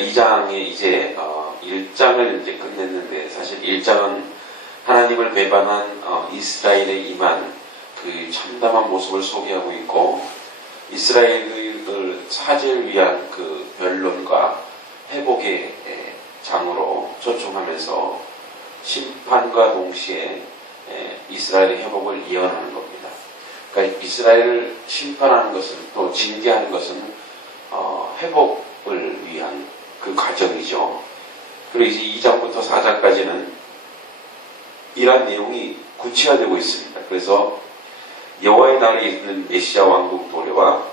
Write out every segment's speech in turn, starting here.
2장에 이제 1장을 이제 끝냈는데, 사실 1장은 하나님을 배반한 이스라엘에 임한 그 참담한 모습을 소개하고 있고, 이스라엘을 차지를 위한 그 변론과 회복의 장으로 초청하면서 심판과 동시에 이스라엘의 회복을 예언하는 겁니다. 그러니까 이스라엘을 심판하는 것은, 또 징계하는 것은 회복을 위한 그 과정이죠. 그리고 이제 2장부터 4장까지는 이러한 내용이 구체화되고 있습니다. 그래서 여호와의 날에 있는 메시아 왕국 도래와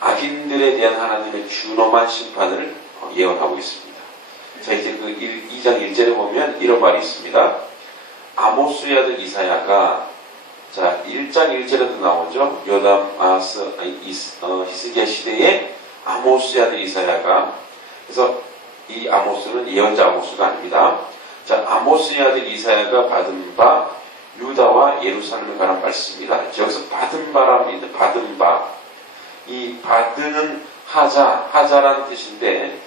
악인들에 대한 하나님의 준엄한 심판을 예언하고 있습니다. 자, 이제 그 2장 1절에 보면 이런 말이 있습니다. 아모스의 아들 이사야가, 자, 1장 1절에도 나오죠. 요담, 아하스, 히스기야 시대에 아모스의 아들 이사야가, 그래서 이 아모스는 예언자 아모스가 아닙니다. 자, 아모스의 아들 이사야가 받은 바 유다와 예루살렘에 관한 말씀입니다. 여기서 받은 바랍니다. 받은 바. 이 받은 하자라는 뜻인데,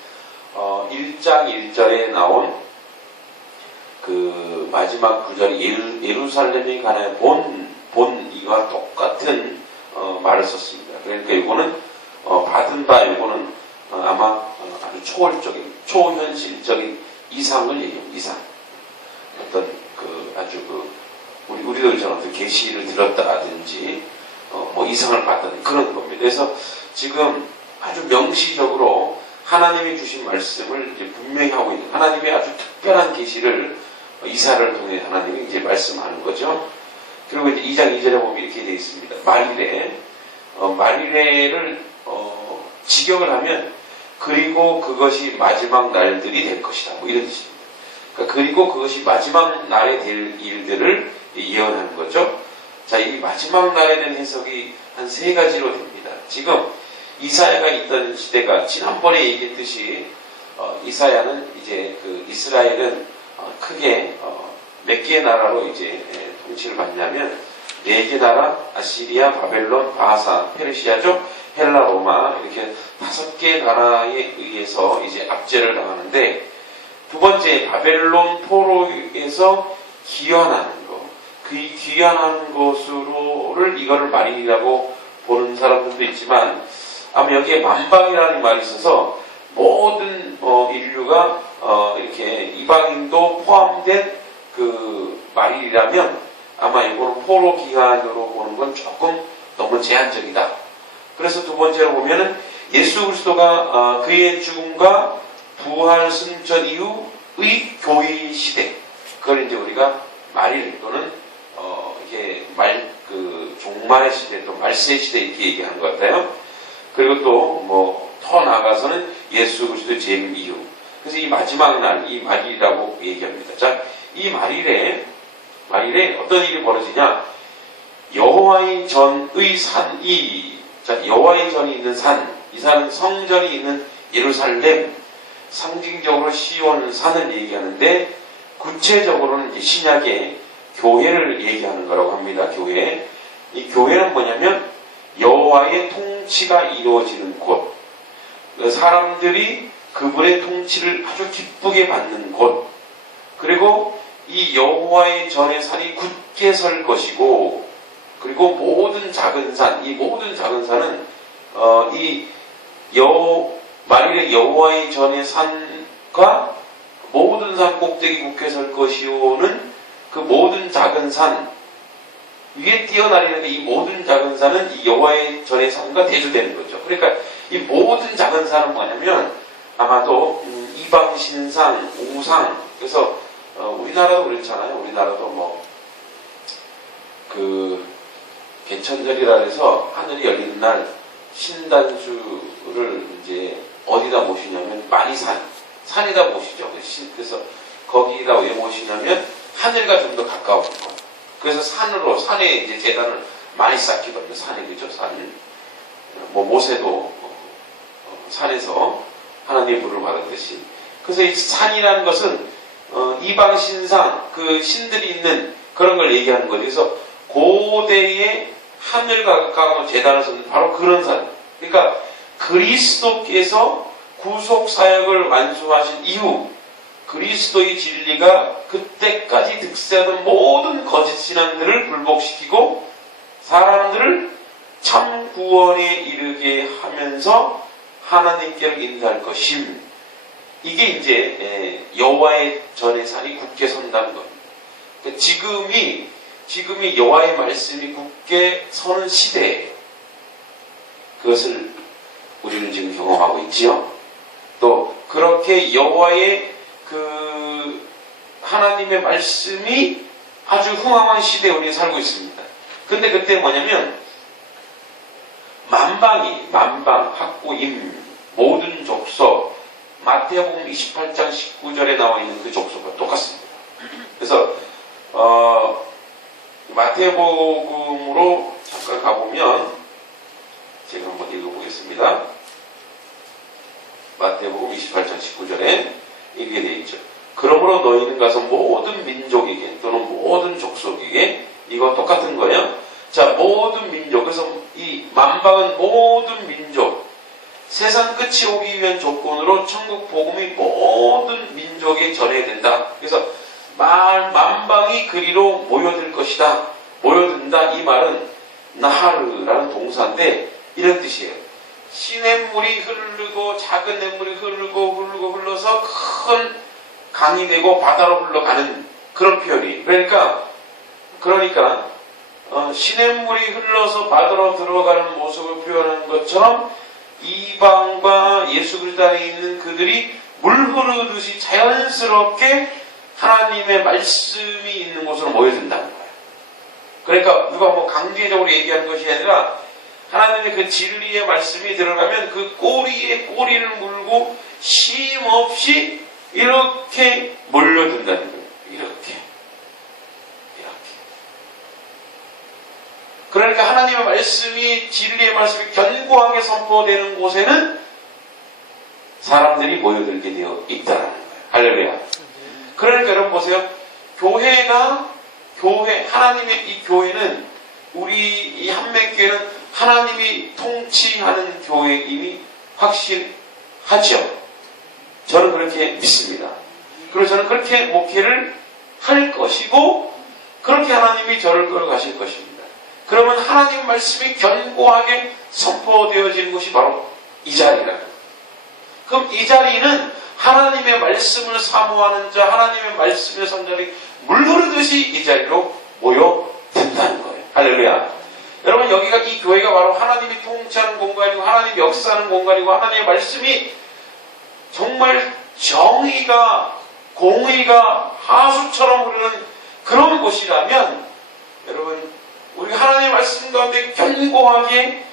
1장 1절에 나온 그 마지막 구절이 예루살렘에 관한 이와 똑같은 말을 썼습니다. 그러니까 이거는 받은 바, 이거는 아마 아주 초월적인, 초현실적인 이상을 얘기합니다. 이상. 어떤 아주 우리도 저는 어떤 계시를 들었다든지 뭐 이상을 봤다든지 그런 겁니다. 그래서 지금 아주 명시적으로 하나님이 주신 말씀을 이제 분명히 하고 있는, 하나님의 아주 특별한 계시를 이사를 통해 하나님이 이제 말씀하는 거죠. 그리고 이제 2장 2절에 보면 이렇게 되어 있습니다. 말이래를 직역을 하면 그리고 그것이 마지막 날들이 될 것이다, 뭐 이런 뜻입니다. 그러니까 그리고 그것이 마지막 날에 될 일들을 예언하는 거죠. 자, 이 마지막 날에 대한 해석이 한 3가지로 됩니다. 지금 이사야가 있던 시대가, 지난번에 얘기했듯이 이사야는 이제 이스라엘은 크게 몇 개의 나라로 이제 통치를 받냐면 4개 나라, 아시리아, 바벨론, 바하산, 페르시아죠, 헬라, 로마, 이렇게 5개 나라에 의해서 이제 압제를 당하는데, 두 번째 바벨론 포로에서 귀환하는 거, 그 귀환하는 것으로를 이거를 말이라고 보는 사람들도 있지만, 아마 여기에 만방이라는 말이 있어서 모든 인류가 이렇게 이방인도 포함된 그 말이라면 아마 이거는 포로 기한으로 보는 건 조금 너무 제한적이다. 그래서 두 번째로 보면은 예수 그리스도가 그의 죽음과 부활 승천 이후의 교회 시대, 그걸 이제 우리가 말일 또는 이게 종말의 시대, 또 말세의 시대 이렇게 얘기하는 것 같아요. 그리고 또 뭐 더 나아가서는 예수 그리스도 재림 이후. 그래서 이 마지막 날, 이 말일이라고 얘기합니다. 자, 이 말일에 어떤 일이 벌어지냐? 여호와의 전의 산이, 자, 여호와의 전이 있는 산, 이 산은 성전이 있는 예루살렘, 상징적으로 시온 산을 얘기하는데, 구체적으로는 이제 신약의 교회를 얘기하는 거라고 합니다. 교회. 이 교회는 뭐냐면 여호와의 통치가 이루어지는 곳, 사람들이 그분의 통치를 아주 기쁘게 받는 곳, 그리고 이 여호와의 전의 산이 굳게 설 것이고, 그리고 모든 작은 산, 이 모든 작은 산은 만일에 여호와의 전의 산과 모든 산 꼭대기 굳게 설 것이오는 그 모든 작은 산 위에 뛰어나리는데, 이 모든 작은 산은 이 여호와의 전의 산과 대조되는 거죠. 그러니까 이 모든 작은 산은 뭐냐면 아마도 이방 신상, 우상. 그래서 우리나라도 그렇잖아요. 우리나라도 개천절이라 해서 하늘이 열리는 날 신단수를 이제 어디다 모시냐면 산에다 모시죠. 그래서 거기다 왜 모시냐면 하늘과 좀 더 가까운 거. 그래서 산에 이제 제단을 많이 쌓기거든요. 산에, 그죠? 모세도 산에서 하나님의 불을 받았듯이. 그래서 이 산이라는 것은 이방 신상, 그 신들이 있는 그런 걸 얘기하는 거죠. 그래서 고대의 하늘과 가까운 제단을 썼는 바로 그런 산. 그러니까 그리스도께서 구속 사역을 완수하신 이후 그리스도의 진리가 그때까지 득세하던 모든 거짓 신앙들을 굴복시키고 사람들을 참 구원에 이르게 하면서 하나님께로 인도할 것임. 이게 이제 여호와의 전에 산이 굳게 선다는 겁니다. 그러니까 지금이 여호와의 말씀이 굳게 서는 시대예요. 그것을 우리는 지금 경험하고 있지요. 또 그렇게 여호와의 그 하나님의 말씀이 아주 흥황한 시대에 우리는 살고 있습니다. 근데 그때 뭐냐면 만방, 학구임, 모든 족속, 마태복음 28장 19절에 나와 있는 그 족속과 똑같습니다. 그래서 마태복음으로 잠깐 가보면 제가 한번 읽어보겠습니다. 마태복음 28장 19절에 이렇게 되어 있죠. 그러므로 너희는 가서 모든 민족에게 또는 모든 족속에게 이거 똑같은 거예요. 자, 모든 민족. 그래서 이 만방은 모든 민족. 세상 끝이 오기 위한 조건으로 천국 복음이 모든 민족에 전해야 된다. 그래서 만방이 그리로 모여들 것이다. 모여든다. 이 말은 나하르라는 동사인데 이런 뜻이에요. 시냇물이 흐르고 작은 냇물이 흘러서 큰 강이 되고 바다로 흘러가는 그런 표현이. 그러니까 시냇물이 흘러서 바다로 들어가는 모습을 표현하는 것처럼 이방과 예수 그리스도 안에 있는 그들이 물 흐르듯이 자연스럽게 하나님의 말씀이 있는 곳으로 모여든다는 거예요. 그러니까 누가 뭐 강제적으로 얘기하는 것이 아니라 하나님의 그 진리의 말씀이 들어가면 그 꼬리에 꼬리를 물고 쉼없이 이렇게 몰려든다는 거예요. 이렇게. 그러니까 하나님의 말씀이 진리의 말씀이 견고하게 선포되는 곳에는 사람들이 모여들게 되어 있다는 거예요. 할렐루야. 그러니까 여러분 보세요. 하나님의 이 교회는 우리 이 한맥교회는 하나님이 통치하는 교회임이 확실하죠. 저는 그렇게 믿습니다. 그리고 저는 그렇게 목회를 할 것이고 그렇게 하나님이 저를 끌어가실 것입니다. 그러면 하나님 말씀이 견고하게 선포되어지는 곳이 바로 이 자리라는 거예요. 그럼 이 자리는 하나님의 말씀을 사모하는 자, 하나님의 말씀에 선 자리 물 흐르듯이 이 자리로 모여든다는 거예요. 할렐루야. 여러분 여기가 이 교회가 바로 하나님이 통치하는 공간이고 하나님이 역사하는 공간이고 하나님의 말씀이 정말 정의가 공의가 하수처럼 흐르는 그런 곳이라면 여러분 우리가 하나님의 말씀 가운데 견고하게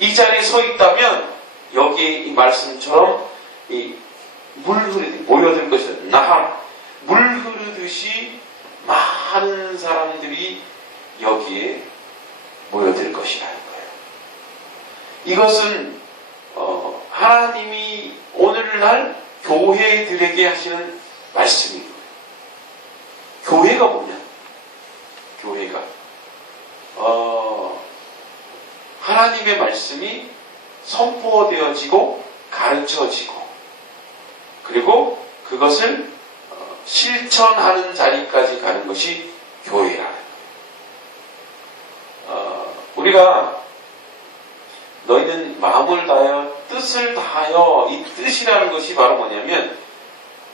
이 자리에 서 있다면 여기에 이 말씀처럼 이 물 흐르듯이 모여들 것이다. 물 흐르듯이 많은 사람들이 여기에 모여들 것이라는 거예요. 이것은 하나님이 오늘날 교회들에게 하시는 말씀이고요. 교회가 뭐냐? 교회가 하나님의 말씀이 선포되어지고 가르쳐지고 그리고 그것을 실천하는 자리까지 가는 것이 교회라는 거예요. 우리가 너희는 마음을 다하여 뜻을 다하여 이 뜻이라는 것이 바로 뭐냐면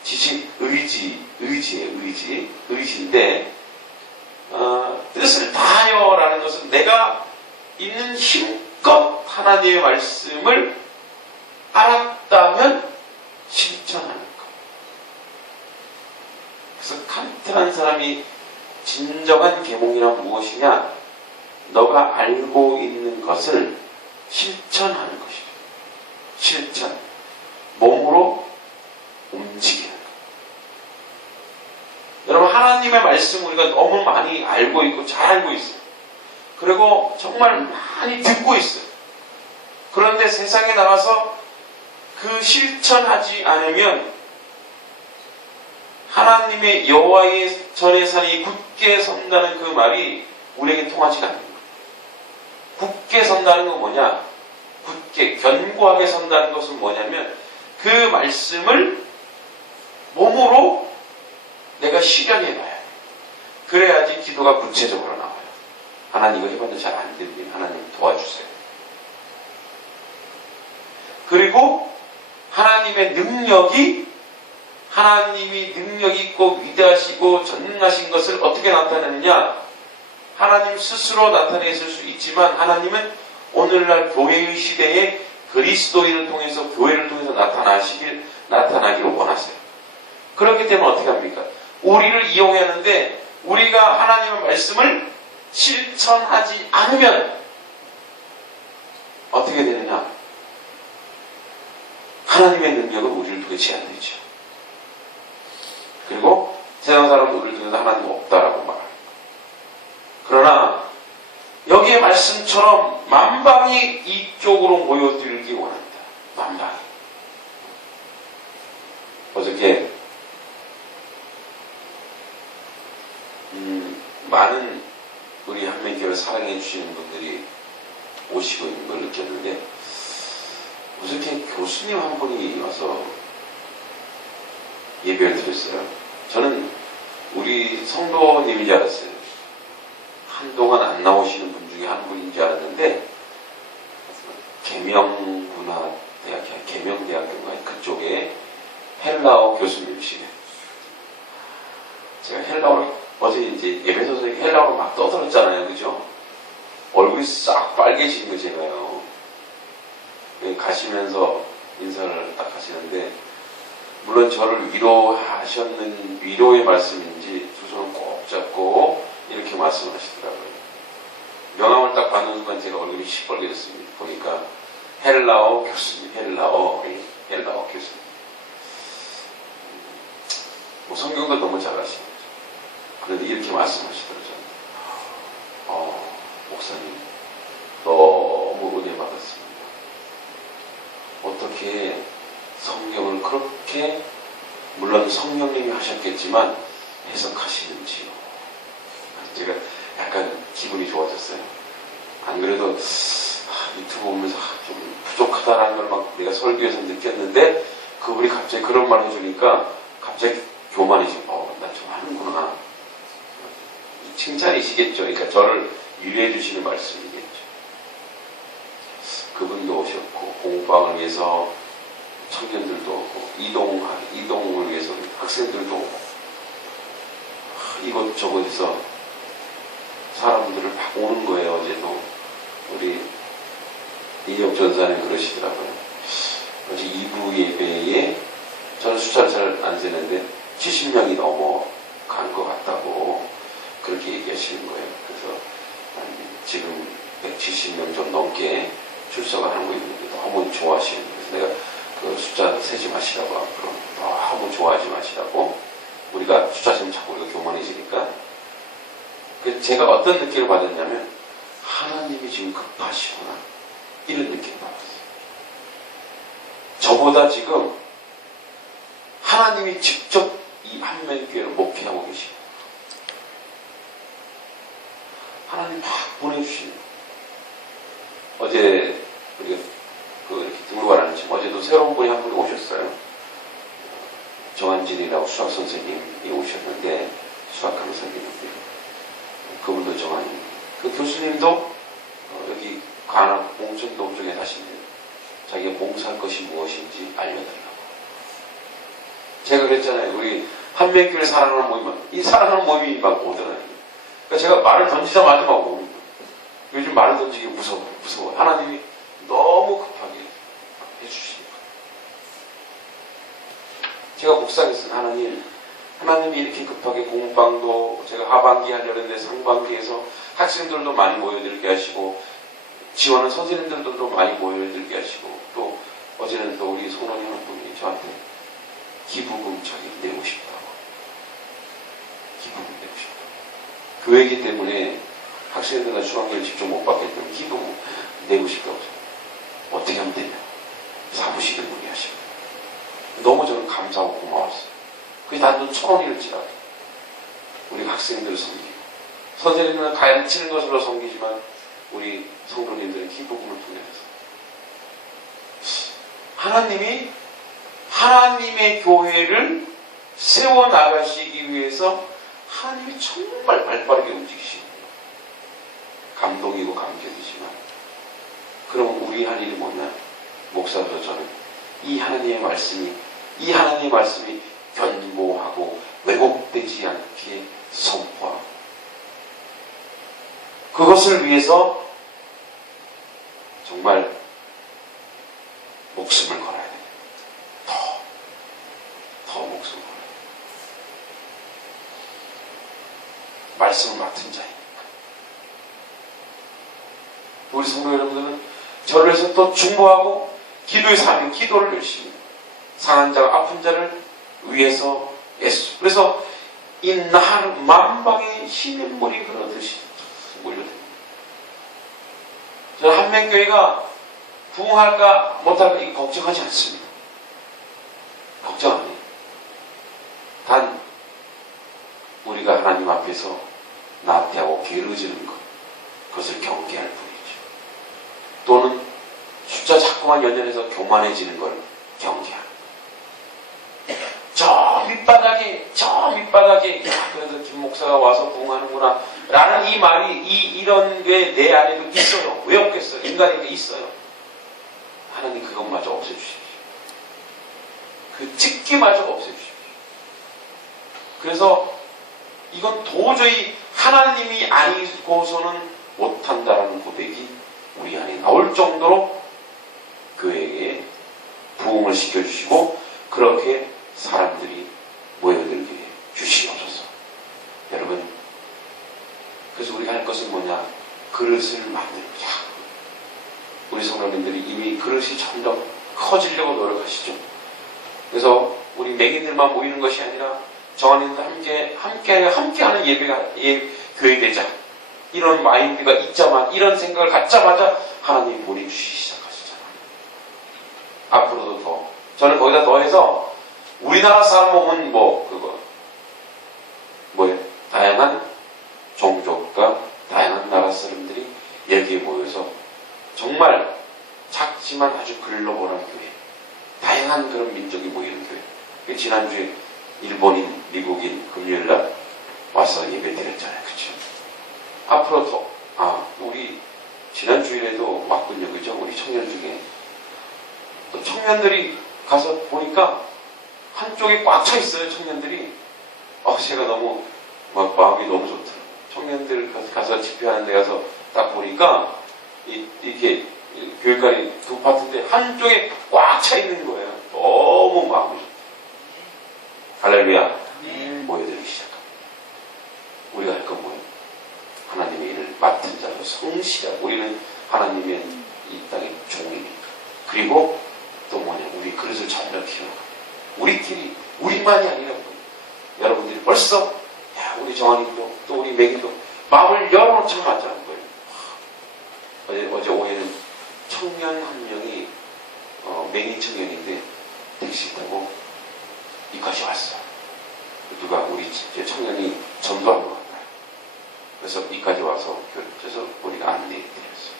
지식, 의지인데 뜻을 다하여라는 것은 내가 있는 힘껏 하나님의 말씀을 알았다면 실천하는 것. 그래서 칸트라는 사람이 진정한 계몽이란 무엇이냐? 너가 알고 있는 것을 실천하는 것이죠. 실천. 몸으로 움직이는 것. 여러분 하나님의 말씀 우리가 너무 많이 알고 있고 잘 알고 있어요. 그리고 정말 많이 듣고 있어요. 그런데 세상에 나가서 그 실천하지 않으면 하나님의 여호와의 전의 산이 굳게 선다는 그 말이 우리에게 통하지가 않는 거예요. 굳게 선다는 건 뭐냐? 굳게 견고하게 선다는 것은 뭐냐면 그 말씀을 몸으로 내가 실현해 봐야 돼. 그래야지 기도가 구체적으로 나와요. 하나님 이거 해봤는데 잘 안 됩니다. 하나님 도와주세요. 그리고 하나님의 능력이, 하나님이 능력 있고 위대하시고 전능하신 것을 어떻게 나타내느냐? 하나님 스스로 나타내실 수 있지만 하나님은 오늘날 교회의 시대에 그리스도인을 통해서, 교회를 통해서 나타나기를 원하세요. 그렇기 때문에 어떻게 합니까? 우리를 이용하는데 우리가 하나님의 말씀을 실천하지 않으면 어떻게 되느냐? 하나님의 능력은 우리를 통해 제한되죠. 그리고 세상 사람은 우리를 통해서 하나님 없다라고 말합니다. 그러나 여기의 말씀처럼 만방이 이쪽으로 모여들기 원합니다. 만방이. 어저께 많은 우리 한민교회를 사랑해 주시는 분들이 오시고 있는 걸 느꼈는데, 어저께 교수님 한 분이 와서 예배를 드렸어요. 저는 우리 성도님인 줄 알았어요. 한동안 안 나오시는 분 중에 한 분인 줄 알았는데, 계명대학교인가 그쪽에 헬라어 교수님이시네. 제가 헬라어를 어제 이제 예배 선생님이 헬라어로 막 떠들었잖아요. 그죠? 얼굴이 싹 빨개지는 거 제가요. 가시면서 인사를 딱 하시는데, 물론 저를 위로하셨는 위로의 말씀인지 두 손을 꼭 잡고 이렇게 말씀하시더라고요. 명함을 딱 받는 순간 제가 얼굴이 시뻘개졌습니다. 보니까 헬라어 교수님, 헬라어 교수님. 뭐 성경도 너무 잘 아시죠. 그런데 이렇게 말씀하시더라고요. 목사님 너무 은혜 받았습니다. 어떻게 성경을 그렇게, 물론 성령님이 하셨겠지만 해석하시는지요. 제가 약간 기분이 좋아졌어요. 안 그래도 유튜브 보면서 좀 부족하다라는 걸 막 내가 설교에서 느꼈는데, 그분이 갑자기 그런 말 해주니까 갑자기 교만해지고, 나 좀 하는구나. 칭찬이시겠죠. 그러니까 저를 위로해 주시는 말씀이겠죠. 그분도 오셨고, 공부방을 위해서 청년들도 오고, 이동을 위해서 학생들도 오고, 이곳저곳에서 사람들을 막 오는 거예요. 어제도 우리 이혁 전사님 그러시더라고요. 어제 2부 예배에 저는 숫자를 잘 안 세는데 70명이 넘어간 것 같다고 그렇게 얘기하시는 거예요. 그래서 지금 170명 좀 넘게 출석을 하고 있는데 너무 좋아하시는 거예요. 그래서 내가 그 숫자 세지 마시라고, 앞으로 너무 좋아하지 마시라고. 우리가 숫자 세면 자꾸 우리가 교만해지니까. 제가 어떤 느낌을 받았냐면, 하나님이 지금 급하시구나, 이런 느낌을 받았어요. 저보다 지금 하나님이 직접 이 한명교회를 목회하고 계시고, 하나님 막 보내주시는 거예요. 어제 우리가 이렇게 등록을 안 했지만 어제도 새로운 분이 한 분이 오셨어요. 정한진이라고 수학 선생님이 오셨는데, 수학 강사님인데, 그분도 정한진. 그 교수님도 여기 관악 봉천동 쪽에 사시는데 자기가 봉사할 것이 무엇인지 알려달라고. 제가 그랬잖아요. 우리 한명교회를 사랑하는 모임만, 이 사랑하는 모임이 막 오더라고요. 그러니까 제가 말을 던지자마자 막 오는 거예요. 요즘 말을 던지기 무서워. 하나님이 너무 급하게 해주시니까. 제가 묵상했어요. 하나님이 이렇게 급하게 공방도 제가 하반기 하려는데 상반기에서 학생들도 많이 모여들게 하시고, 지원하는 선생님들도 많이 모여들게 하시고, 또 어제는 또 우리 소원이 한 분이 저한테 기부금 자기 내고 싶다고. 기부금 내고 싶다고. 교회이기 때문에 학생들과 수학료를 직접 못 받기 때문에 기부금 내고 싶다고. 어떻게 하면 되냐. 사무실을 문의하시고. 너무 저는 감사하고 고마웠어요. 그게 단돈 1,000원일지라도 우리 학생들을 섬기고, 선생님은 가르치는 것으로 섬기지만 우리 성도님들은 기부금을 통해서 하나님이 하나님의 교회를 세워나가시기 위해서 하나님이 정말 발빠르게 움직이십니다. 감동이고 감격이지만, 그럼 우리 할 일이 뭐냐? 목사도 저는 이 하나님의 말씀이 변모하고 왜곡되지 않게 선포하고, 그것을 위해서 정말 목숨을 걸어야 돼요. 더 목숨을 걸어야 돼요. 말씀을 맡은 자이니까. 우리 성도 여러분들은 저를 위해서 또 중보하고 기도의 삶, 기도를 열심히, 상한 자와 아픈 자를 위해서 애쓰. 그래서 이 나를 만방의 힘의 물이 흐르듯이 몰려듭니다. 저는 한명교회가 부흥할까 못할까 걱정하지 않습니다. 걱정 안 해요. 단 우리가 하나님 앞에서 나태하고 게으르지는 것, 그것을 경계할 뿐이죠. 또는 숫자 자꾸만 연연해서 교만해지는 걸 경계하는 것. 저 밑바닥에 야, 그래도 김 목사가 와서 부흥하는구나 라는 이 말이 이런 게 내 안에도 있어요. 왜 없겠어요? 인간에게 있어요. 하나님 그것마저 없애주십시오. 그 찍기마저 없애주십시오. 그래서 이건 도저히 하나님이 아니고서는 못한다라는 고백이 우리 안에 나올 정도로 교회에 부흥을 시켜주시고 그렇게 사람들이 모여들게 주시옵소서. 여러분, 그래서 우리가 할 것은 뭐냐? 그릇을 만들자. 우리 성도님들이 이미 그릇이 점점 커지려고 노력하시죠. 그래서 우리 맹인들만 모이는 것이 아니라 정한이도 함께하는 예배가 교회 되자. 이런 마인드가 있자마자, 이런 생각을 갖자마자 하나님이 보내주시기 시작하시잖아요. 앞으로도 더. 저는 거기다 더해서 우리나라 사람 몸은 다양한 종족과 다양한 나라 사람들이 여기에 모여서 정말 작지만 아주 글로벌한 교회, 다양한 그런 민족이 모이는 교회. 지난주에 일본인, 미국인 금요일날 와서 예배 드렸잖아요. 그쵸? 앞으로 더, 우리 지난주일에도 왔군요. 그죠? 우리 청년 중에. 또 청년들이 가서 보니까 한쪽에 꽉 차 있어요. 청년들이. 제가 너무 마음이 너무 좋더라고요. 청년들 가서 집회하는 데 가서 딱 보니까 이렇게 교회관이 두 파트인데 한쪽에 꽉 차 있는 거예요. 너무 마음이 좋다. 할렐루야. 모여들기 시작합니다. 우리가 할 건 뭐예요? 하나님의 일을 맡은 자로 성실하고, 우리는 하나님의 이 땅의 종이니까. 그리고 또 뭐냐? 우리 그릇을 점점 키워가. 우리끼리, 우리만이 아니라 여러분들이 벌써 우리 정한이도 또 우리 맹이도 마음을 열어놓자마자는 거예요. 어제 오후에는 청년 한 명이 맹인 청년인데 택시 타고 이까지 왔어요. 누가 우리 청년이 전도하는 것 같아요. 그래서 이까지 와서 그래서 우리가 안내해드렸어요.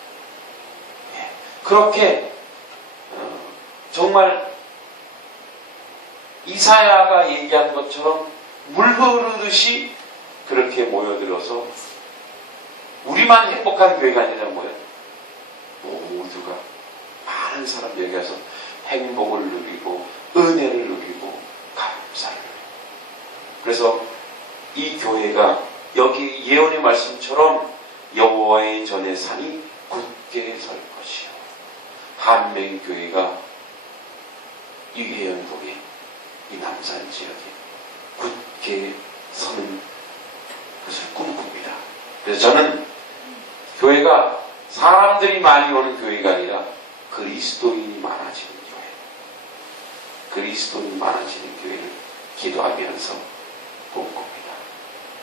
그렇게 정말 이사야가 얘기한 것처럼 물 흐르듯이 그렇게 모여들어서 우리만 행복한 교회가 아니라 뭐예요? 모두가 많은 사람 여기 와서 행복을 누리고 은혜를 누리고 감사를 누리고. 그래서 이 교회가 여기 예언의 말씀처럼 여호와의 전에 산이 굳게 설 것이요. 한맹교회가 이 해연동에 이 남산 지역에 굳게 서는 것을 꿈꿉니다. 그래서 저는 교회가 사람들이 많이 오는 교회가 아니라 그리스도인이 많아지는 교회, 그리스도인이 많아지는 교회를 기도하면서 꿈꿉니다.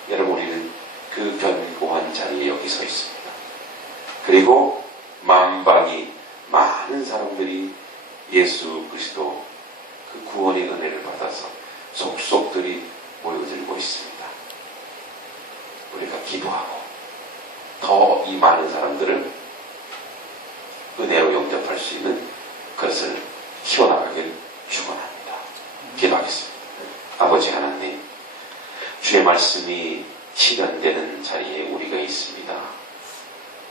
여러분, 우리는 그 견고한 자리에 여기 서 있습니다. 그리고 만방이 많은 사람들이 예수 그리스도 그 구원의 은혜를 받아서 속속들이 모여들고 있습니다. 우리가 기도하고 더 이 많은 사람들을 은혜로 영접할 수 있는 것을 키워나가길 축원합니다. 아버지 하나님, 주의 말씀이 실현되는 자리에 우리가 있습니다.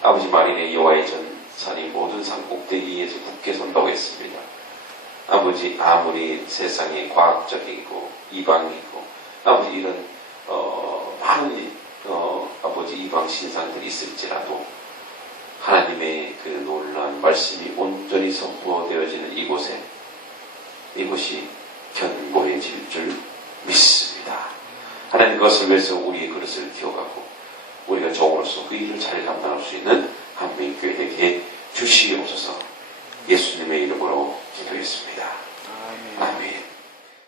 아버지 말인의 여호와의 전산이 모든 산 꼭대기에서 굳게 선다고 했습니다. 아버지 아무리 세상이 과학적이고 이방이고 아버지 이런 많은 아버지 이방 신상들이 있을지라도 하나님의 그 놀라운 말씀이 온전히 선포되어지는 이곳에 이곳이 견고해질 줄 믿습니다. 하나님 그것을 위해서 우리의 그릇을 기억하고 우리가 종으로서 그 일을 잘 감당할 수 있는 한민교회 되게 주시옵소서. 예수님의 이름으로 기도했습니다. 아멘.